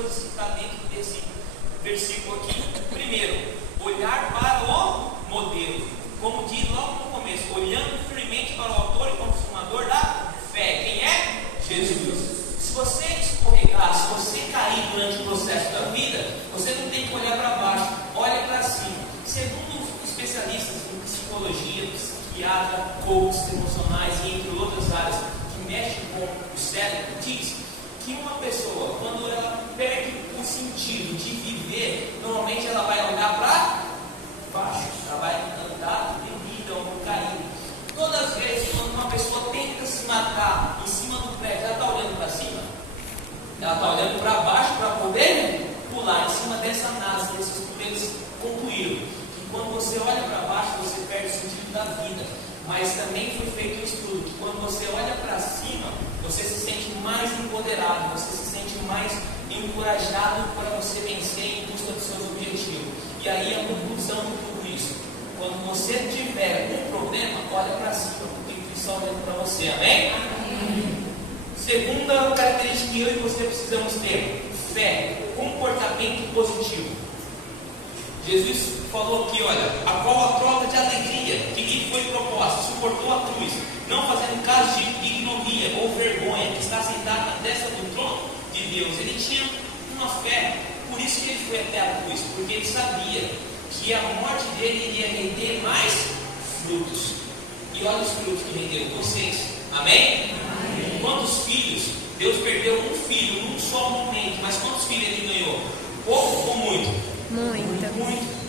coisas que estão dentro desse versículo aqui. Primeiro, olhar para o modelo. Como diz logo no começo, olhando firmemente para o autor e consumador da fé. Quem é? Jesus. Se você escorregar, se você cair durante o processo da vida, você não tem que olhar para baixo, olha para cima. Segundo especialistas em psicologia, psiquiatra, coaches emocionais e entre outras áreas que mexem com o cérebro, diz que uma pessoa, quando ela perde o sentido de viver, normalmente ela vai olhar para baixo, ela vai andar devido ou cair. Todas as vezes quando uma pessoa tenta se matar em cima do prédio, ela está olhando para cima? Ela está olhando para baixo para poder pular em cima dessa NASA, desses eles concluíram que quando você olha para baixo, você perde o sentido da vida. Mas também foi feito um estudo que quando você olha para cima, você se sente mais empoderado, você se sente mais encorajado para você vencer em busca dos seus objetivos. E aí a conclusão de tudo isso: quando você tiver um problema, olha para cima, porque Cristo está olhando para você, amém? Segunda característica que eu e você precisamos ter: fé, comportamento positivo. Jesus falou aqui, olha, a qual a troca de alegria que lhe foi proposta, suportou a cruz, não fazendo caso de ignomia ou vergonha, que está sentado na destra do trono de Deus. Ele tinha uma fé, por isso que ele foi até a cruz, porque ele sabia que a morte dele iria render mais frutos. E olha os frutos que rendeu, vocês, amém? Quantos filhos? Deus perdeu um filho num só momento, mas quantos filhos ele ganhou? Pouco ou muito? Muito.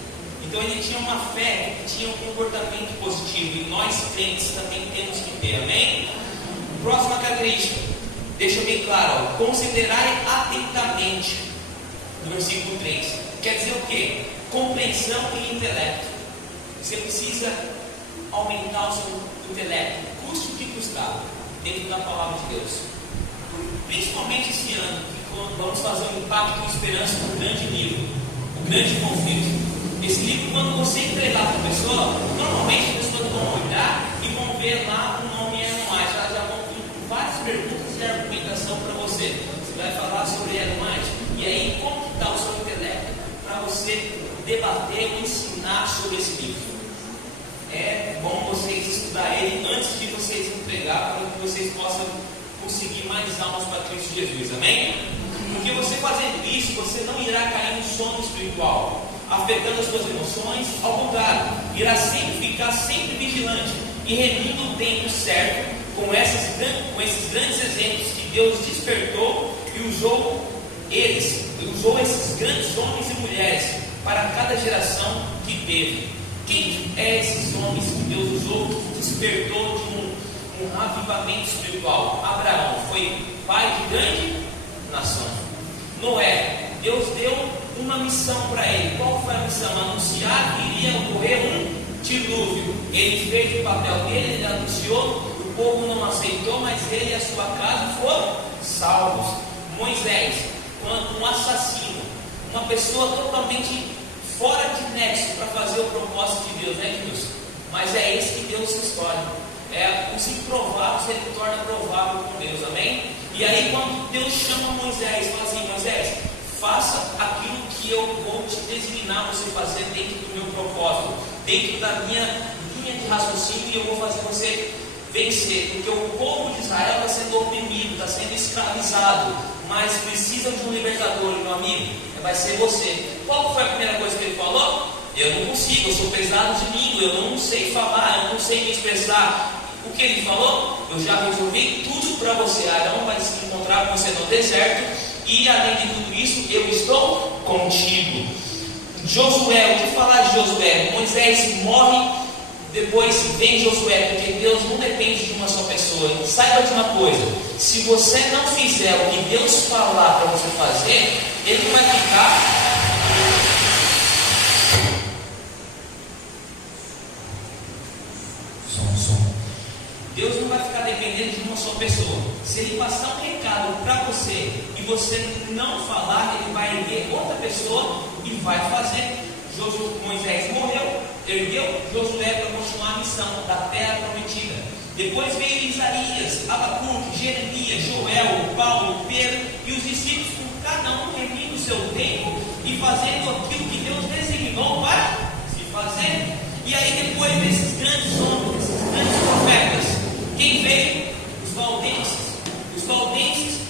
Então ele tinha uma fé, tinha um comportamento positivo, e nós crentes também temos que ter, amém? Próxima característica, deixa bem claro, ó, considerai atentamente, no versículo 3, quer dizer o quê? Compreensão e intelecto. Você precisa aumentar o seu intelecto, custe o que custar, dentro da palavra de Deus. Principalmente esse ano, que vamos fazer um impacto de esperança no grande livro, o grande conflito. Esse livro, quando você entregar para a pessoa, normalmente as pessoas vão olhar e vão ver lá o nome Ellen White. Elas já vão vir com várias perguntas de argumentação para você. Você vai falar sobre Ellen White, e aí como que está o seu intelecto para você debater e ensinar sobre esse livro. É bom vocês estudar ele antes de vocês entregar, para que vocês possam conseguir mais almas para Cristo Jesus, amém? Porque você fazendo isso, você não irá cair no sono espiritual, afetando as suas emoções. Ao contrário, irá ficar sempre vigilante e remindo o tempo certo com esses grandes exemplos que Deus despertou e usou esses grandes homens e mulheres para cada geração que teve. Quem é esses homens que Deus usou, que despertou de um avivamento espiritual? Abraão foi pai de grande nação. Noé, Deus deu uma missão para ele. Qual foi a missão? Anunciar que iria ocorrer um dilúvio. Ele fez o papel dele, ele anunciou, o povo não aceitou, mas ele e a sua casa foram salvos. Moisés, um assassino, uma pessoa totalmente fora de nexo para fazer o propósito de Deus, né, Deus? Mas é esse que Deus escolhe. Os improváveis ele torna provável com Deus, amém? E aí quando Deus chama Moisés, fala assim: Moisés, faça aquilo que eu vou te designar você fazer dentro do meu propósito, dentro da minha linha de raciocínio, e eu vou fazer você vencer, porque o povo de Israel está sendo oprimido, está sendo escravizado, mas precisa de um libertador, meu amigo, vai ser você. Qual foi a primeira coisa que ele falou? Eu não consigo, eu sou pesado de língua, eu não sei falar, eu não sei me expressar. O que ele falou? Eu já resolvi tudo para você. Arão vai se encontrar com você no deserto, e além de tudo isso, eu estou contigo. Josué, o que falar de Josué? Moisés morre, depois vem Josué, porque Deus não depende de uma só pessoa. Saiba de uma coisa: se você não fizer o que Deus falar para você fazer, ele vai ficar Deus não vai ficar dependendo de uma só pessoa. Se ele passar um recado para você e você não falar, ele vai erguer outra pessoa e vai fazer. Moisés morreu, ergueu Josué para continuar a missão da terra prometida. Depois veio Isaías, Abacuque, Jeremias, Joel, Paulo, Pedro, e os discípulos, com cada um reunindo fazendo aquilo que Deus designou para se fazer. E aí depois desses grandes homens, desses grandes profetas, quem veio? Os valdenses. Os valdenses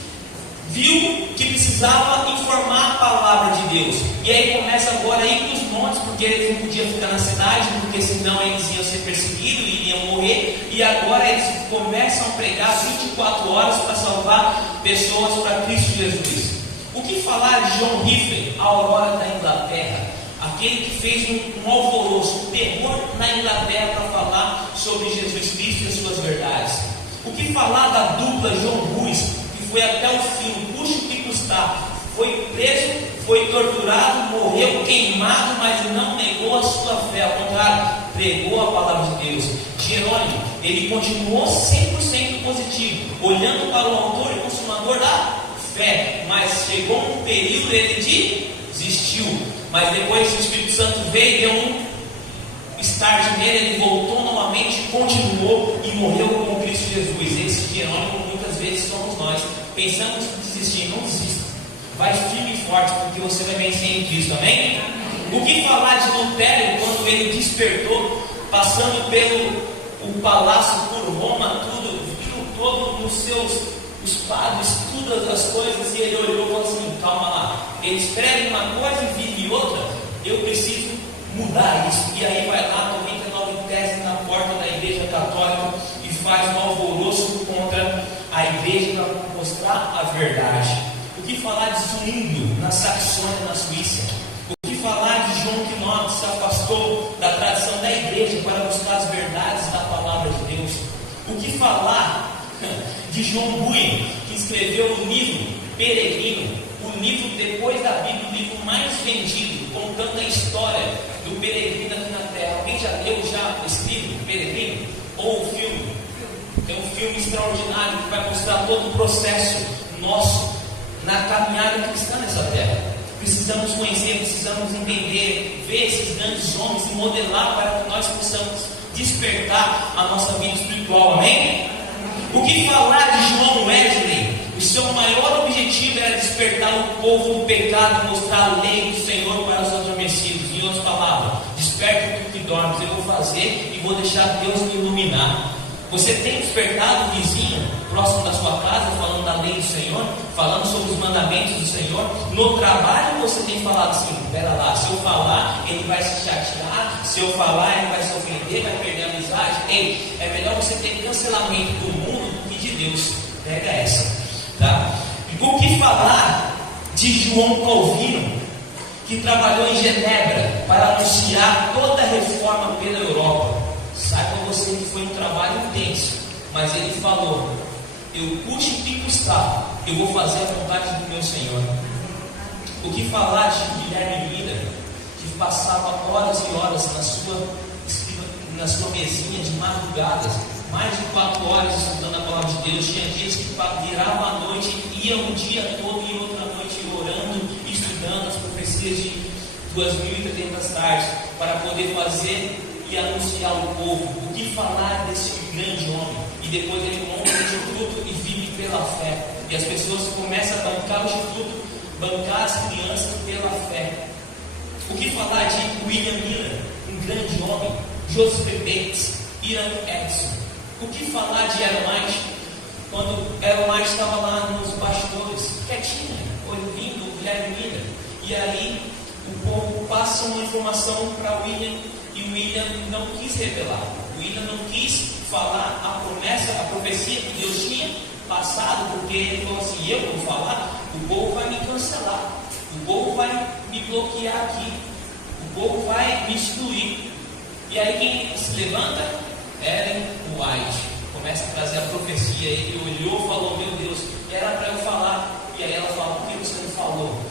viu que precisava informar a palavra de Deus. E aí começa agora a ir para os montes, porque eles não podiam ficar na cidade, porque senão eles iam ser perseguidos e iriam morrer. E agora eles começam a pregar 24 horas para salvar pessoas para Cristo Jesus. O que falar de John Riffey, a aurora da Inglaterra? Aquele que fez um alvoroço, um terror na Inglaterra para falar sobre Jesus Cristo e as suas verdades. O que falar da dupla John Ruiz, que foi até o fim, custe o que custar, foi preso, foi torturado, morreu queimado, mas não negou a sua fé, ao contrário, pregou a palavra de Deus. Jerônimo, ele continuou 100% positivo, olhando para o autor e consumador da fé, mas chegou um período ele desistiu, mas depois o Espírito Santo veio, deu um start nele, ele voltou novamente, continuou e morreu com Cristo Jesus. Esse Jerônimo muitas vezes somos nós. Pensamos em desistir, não desista, vai firme e forte, porque você vai vencer em Cristo, amém? O que falar de Lutero quando ele despertou, passando pelo o palácio por Roma, tudo, viu todo nos seus os padres, todas as coisas, e ele olhou e falou assim: calma lá, ele escreve uma coisa e vive outra, eu preciso mudar isso. E aí vai lá, 99 teses na porta da igreja católica e faz um alvoroço contra a igreja para mostrar a verdade. O que falar de Zwinglio na Saxônia, na Suíça? O que falar de João Knott, se afastou da tradição da igreja para buscar as verdades da palavra de Deus? O que falar de John Bunyan, que escreveu o livro Peregrino, o livro depois da Bíblia, o livro mais vendido, contando a história do peregrino aqui na Terra? Alguém já leu esse livro, Peregrino? Ou o filme? É um filme extraordinário que vai mostrar todo o processo nosso na caminhada cristã nessa terra. Precisamos conhecer, precisamos entender, ver esses grandes homens e modelar para que nós possamos despertar a nossa vida espiritual, amém? O que falar de João Wesley? O seu maior objetivo era despertar o povo do pecado e mostrar a lei do Senhor para os adormecidos. Em outras palavras, desperta tudo que dorme, eu vou fazer e vou deixar Deus me iluminar. Você tem despertado o vizinho próximo da sua casa, falando da lei do Senhor, falando sobre os mandamentos do Senhor? No trabalho você tem falado assim: pera lá, se eu falar, ele vai se chatear, se eu falar, ele vai se ofender, vai perder a amizade. Ei, é melhor você ter cancelamento do mundo do que de Deus. Pega essa, tá? E o que falar de João Calvino, que trabalhou em Genebra para anunciar toda a reforma pela Europa? Saiba você que foi um trabalho intenso, mas ele falou: eu custe o que custar, eu vou fazer a vontade do meu Senhor. O que falar de Guilherme Miller, que passava horas e horas na sua mesinha de madrugadas, mais de 4 horas estudando a palavra de Deus. Tinha dias que virava a noite, ia um dia todo e outra noite orando, estudando as profecias de 2030 tardes, para poder fazer e anunciar ao povo. O que falar desse grande homem? E depois ele monta o instituto e vive pela fé. E as pessoas começam a bancar o instituto, bancar as crianças pela fé. O que falar de William Miller, um grande homem? Joseph Bates, Ian Edson. O que falar de Ellen White, quando Ellen White estava lá nos bastidores, quietinha, ouvindo o Guilherme Miller? E aí o povo passa uma informação para William, e William não quis revelar. William não quis falar a promessa, a profecia que Deus tinha passado, porque ele falou assim: eu vou falar, o povo vai me cancelar, o povo vai me bloquear aqui, o povo vai me excluir. E aí quem se levanta? Ellen White. Começa a trazer a profecia. Ele olhou e falou: meu Deus, era para eu falar. E aí ela fala: por que você não falou?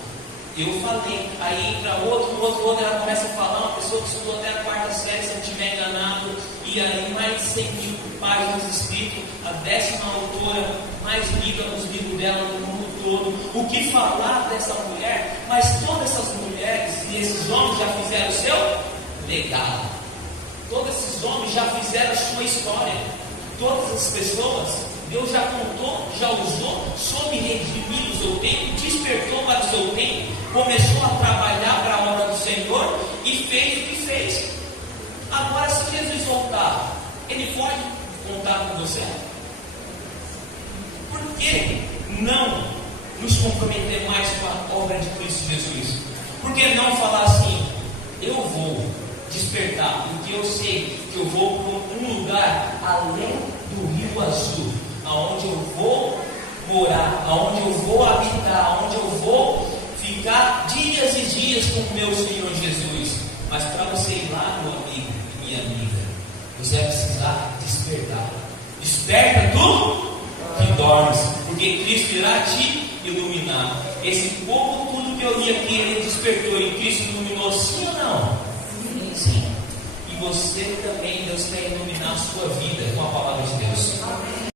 Eu falei. Aí entra outro, ela começa a falar, uma pessoa que estudou até a 4ª série, se eu não estiver enganado, e aí mais de 100 mil páginas escritas, a 10ª autora mais lida nos livros dela no mundo todo. O que falar dessa mulher? Mas todas essas mulheres e esses homens já fizeram o seu legado. Todos esses homens já fizeram a sua história. Todas as pessoas, Deus já contou, já usou, soube redimir o seu tempo, despertou para o seu tempo, começou a trabalhar Agora, se Jesus voltar, Ele pode contar com você? Por que não nos comprometer mais com a obra de Cristo Jesus? Por que não falar assim: eu vou despertar, porque eu sei que eu vou para um lugar além do Rio Azul, aonde eu vou morar, aonde eu vou habitar, aonde eu vou ficar dias e dias com o meu Senhor Jesus. Mas para você ir lá, meu amigo e minha amiga, você vai precisar despertar. Desperta tu que dormes, porque Cristo irá te iluminar. Esse povo, tudo que eu li aqui, ele despertou e Cristo iluminou, sim ou não? Sim. E você também, Deus quer iluminar a sua vida com a palavra de Deus.